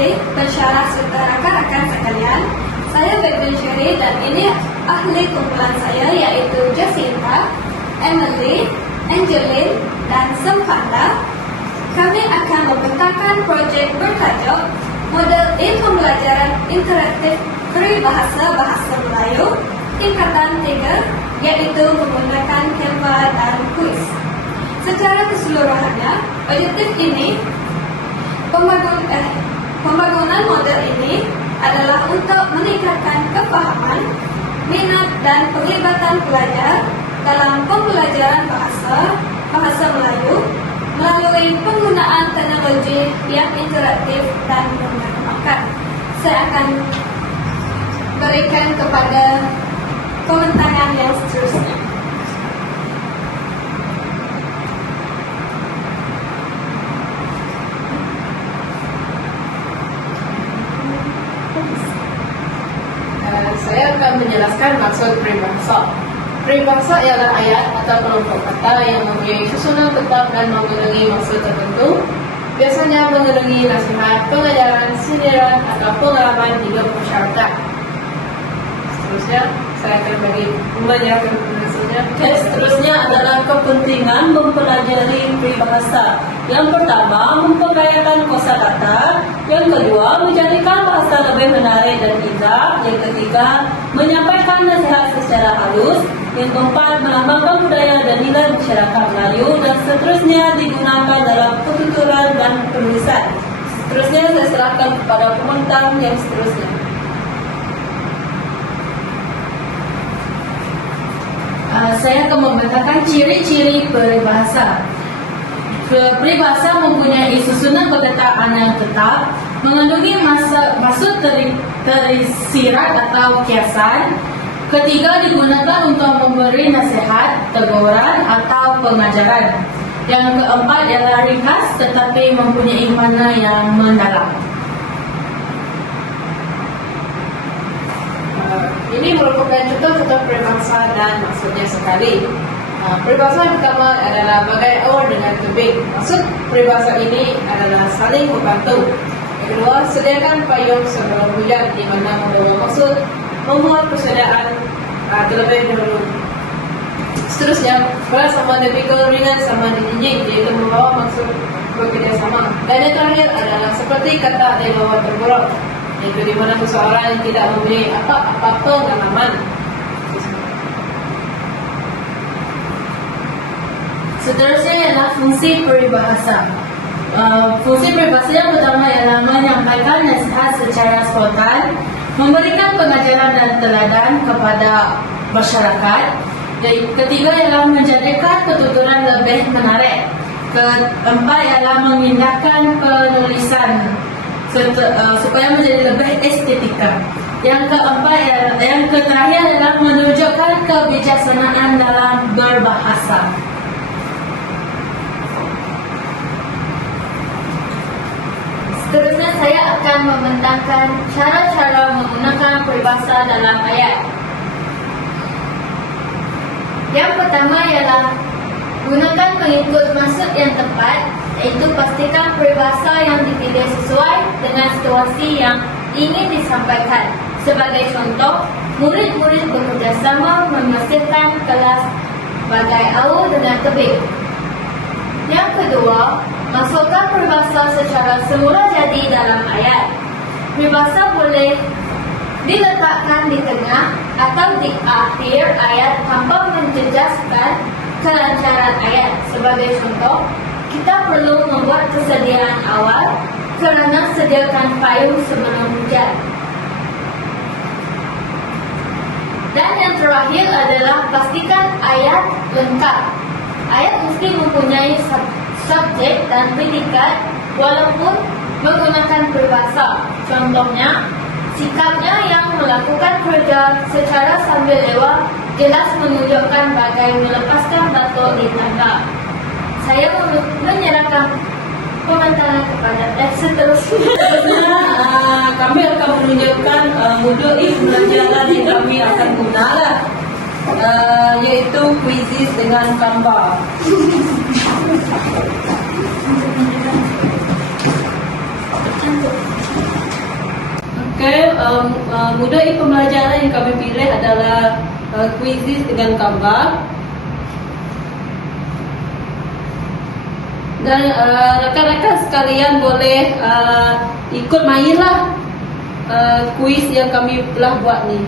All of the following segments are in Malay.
Baik, pensyarah serta rakan-rakan sekalian, saya Bebel Syeri dan ini ahli kumpulan saya yaitu Jacinta, Emily, Angeline, dan Samantha. Kami akan membentangkan proyek bertajuk Model A Pembelajaran Interaktif Peribahasa Bahasa Melayu tingkatan 3, yaitu menggunakan Canva dan kuis. Secara keseluruhannya, objektif ini pembangunan model ini adalah untuk meningkatkan kepahaman, minat dan penglibatan pelajar dalam pembelajaran bahasa Melayu melalui penggunaan teknologi yang interaktif dan mengembangkan. Saya akan berikan kepada pembentangan yang seterusnya. Saya akan menjelaskan maksud peribahasa. Peribahasa ialah ayat atau kelompok kata yang mempunyai susunan tetap dan mengandungi maksud tertentu. Biasanya mengandungi nasihat, pengajaran, sindiran atau pengalaman hidup masyarakat. Seterusnya, saya akan menyerahkan penjelasannya. Seterusnya adalah kepentingan mempelajari peribahasa. Yang pertama, memperkayakan kosakata. Yang kedua, menjadikan bahasa lebih menarik dan indah. Yang ketiga, menyampaikan nasihat secara halus. Yang keempat, melambangkan budaya dan nilai masyarakat Melayu. Dan seterusnya digunakan dalam penuturan dan penulisan. Seterusnya saya serahkan kepada pembentang yang seterusnya. Saya akan membentangkan ciri-ciri peribahasa. Peribahasa mempunyai susunan perkataan yang tetap, mengandungi maksud tersirat atau kiasan. Ketiga, digunakan untuk memberi nasihat, teguran atau pengajaran. Yang keempat ialah ringkas tetapi mempunyai makna yang mendalam. Ini merupakan contoh-contoh peribahasa dan maksudnya sekali. Peribahasa yang pertama adalah bagai awan dengan tebing. Maksud peribahasa ini adalah saling membantu. Yang kedua, sediakan payung sebelum hujan, di mana membawa maksud membuat persediaan terlebih dahulu. Seterusnya, bersama dipikul ringan sama dijinjing, yaitu membawa maksud bekerjasama. Dan yang terakhir adalah seperti kata di bawah tergolong, yaitu di mana seseorang yang tidak mempunyai apa-apa pengalaman. Seterusnya ialah fungsi peribahasa. Fungsi peribahasa yang pertama ialah menyampaikan nasihat secara spontan, memberikan pengajaran dan teladan kepada masyarakat. Ketiga ialah menjadikan ketuturan lebih menarik. Keempat ialah memindahkan penulisan supaya menjadi lebih estetika. Yang terakhir adalah menunjukkan kebijaksanaan dalam berbahasa. Seterusnya saya akan membentangkan cara-cara menggunakan peribahasa dalam ayat. Yang pertama ialah gunakan mengikut maksud yang tepat, iaitu pastikan peribahasa yang dipilih sesuai dengan situasi yang ingin disampaikan. Sebagai contoh, murid-murid bekerjasama membersihkan kelas bagai awu dengan tebing. Yang kedua, masukkan peribahasa secara semula jadi dalam ayat. Peribahasa boleh diletakkan di tengah atau di akhir ayat tanpa menjejaskan kelancaran ayat. Sebagai contoh, kita perlu membuat kesediaan awal kerana sediakan payung sebelum hujan. Dan yang terakhir adalah pastikan ayat lengkap. Ayat mesti mempunyai subjek dan predikat walaupun menggunakan peribahasa. Contohnya, sikapnya yang melakukan kerja secara sambil lewat jelas menunjukkan bagai melepaskan batuk di tangga. Saya menyerahkan pembentangan kepada seterusnya. Kami akan menunjukkan modul pembelajaran yang kami akan gunakan, yaitu kuisis dengan gambar. Oke, model pembelajaran yang kami pilih adalah quizzes dengan gambar. Dan rekan-rekan sekalian boleh ikut mainlah kuis yang kami telah buat nih.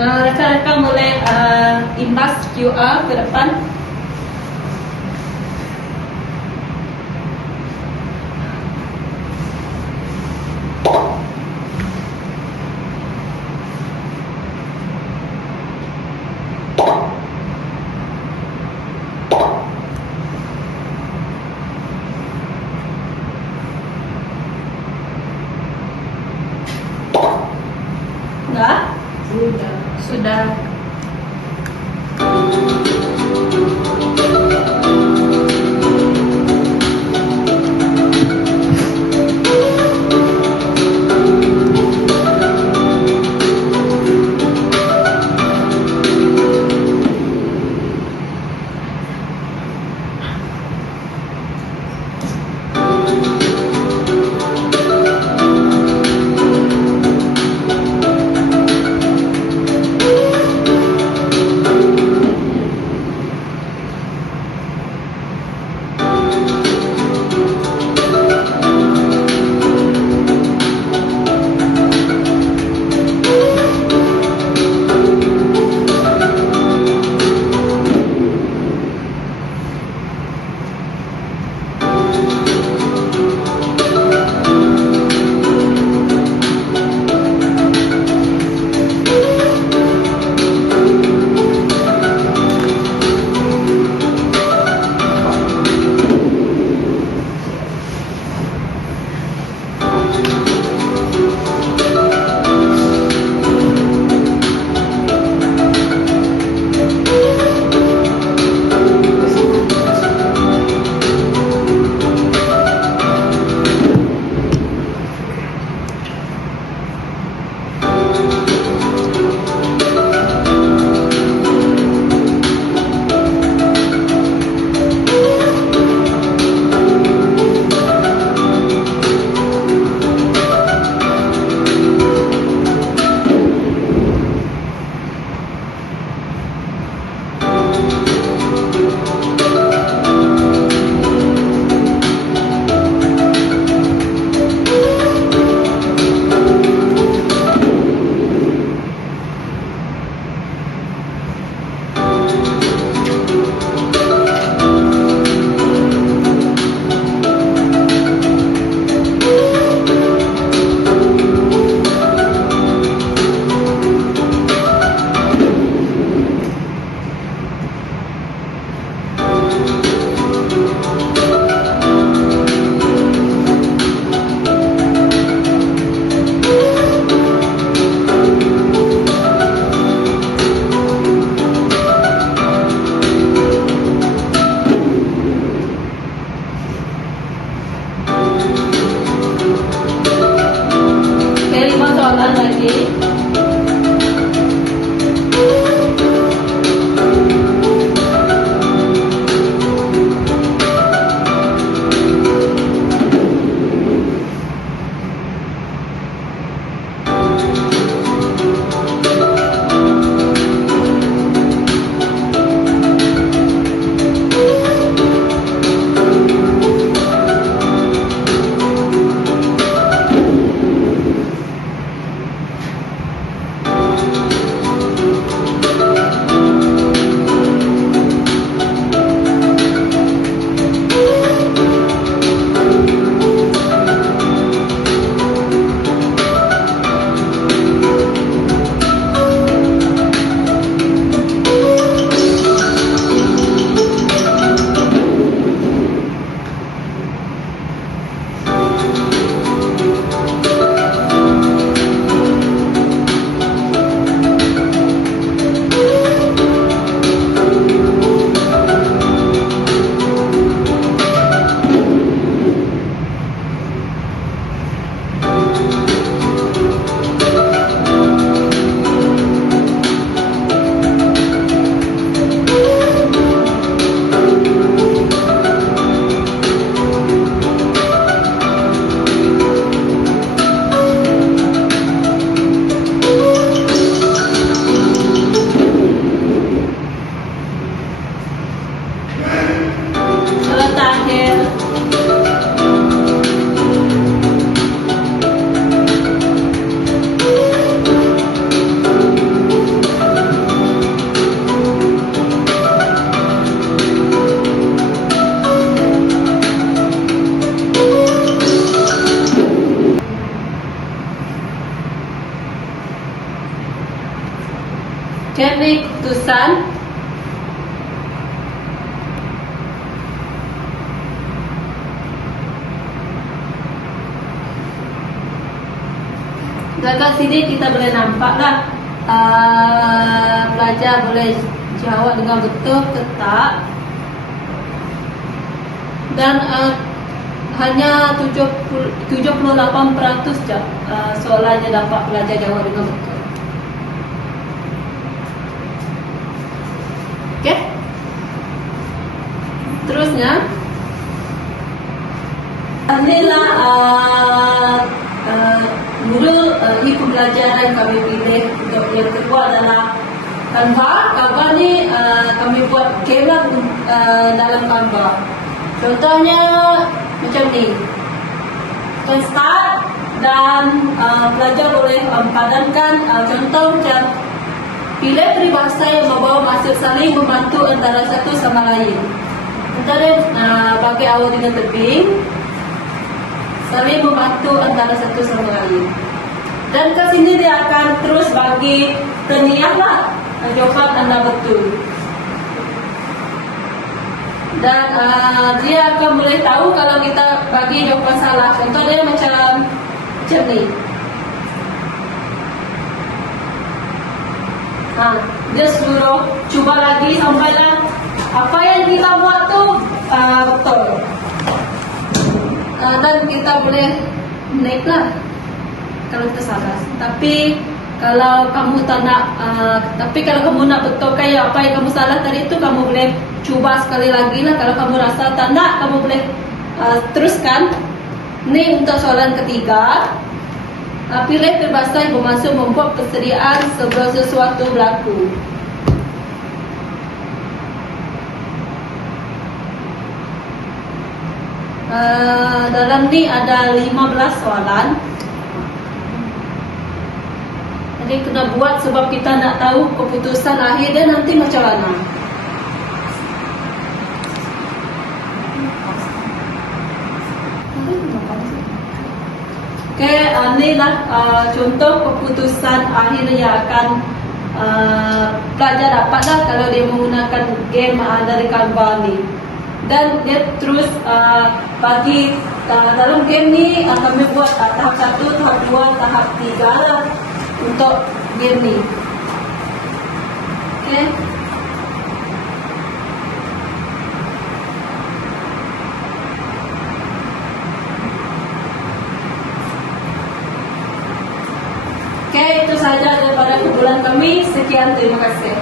Rekan-rekan boleh imbas QR ke depan. Sudah? Sudah. Ini keputusan Dekat sini kita boleh nampak lah, pelajar boleh jawab dengan betul ke tak. Dan hanya 78% je soalannya dapat pelajar jawab dengan betul. Okey. Terusnya, inilah modul pembelajaran kami pilih untuk yang kedua adalah Canva. Canva ni kami buat game dalam Canva. Contohnya macam ni. Kita start dan pelajar boleh padankan contoh macam pilih peribahasa yang membawa maksud saling membantu antara satu sama lain. Antara bagi awal dengan tebing, saling membantu antara satu sama lain. Dan ke sini dia akan terus bagi teniak lah jawapan anda betul. Dan dia akan boleh tahu kalau kita bagi jawapan salah. Contoh dia macam ni. Dia suruh cuba lagi sampailah apa yang kita buat tu betul. Dan kita boleh naik lah kalau kita salah. Tapi kalau kamu tak nak, kalau kamu nak betulkan apa yang kamu salah tadi itu, kamu boleh cuba sekali lagi lah. Kalau kamu rasa tak nak, kamu boleh teruskan. Ni untuk soalan ketiga. Pilih peribahasa yang bermaksud membuat persediaan sebelum sesuatu berlaku. Dalam ni ada 15 soalan. Jadi kena buat sebab kita nak tahu keputusan akhir dia nanti macam mana. Okay, inilah contoh keputusan akhir yang akan pelajar dapatlah kalau dia menggunakan game dari Canva ni. Dan dia terus bagi dalam game ni kami buat tahap 1, tahap 2, tahap 3 lah untuk game ni. Okay. Okay, itu sahaja daripada kumpulan kami. Sekian, terima kasih.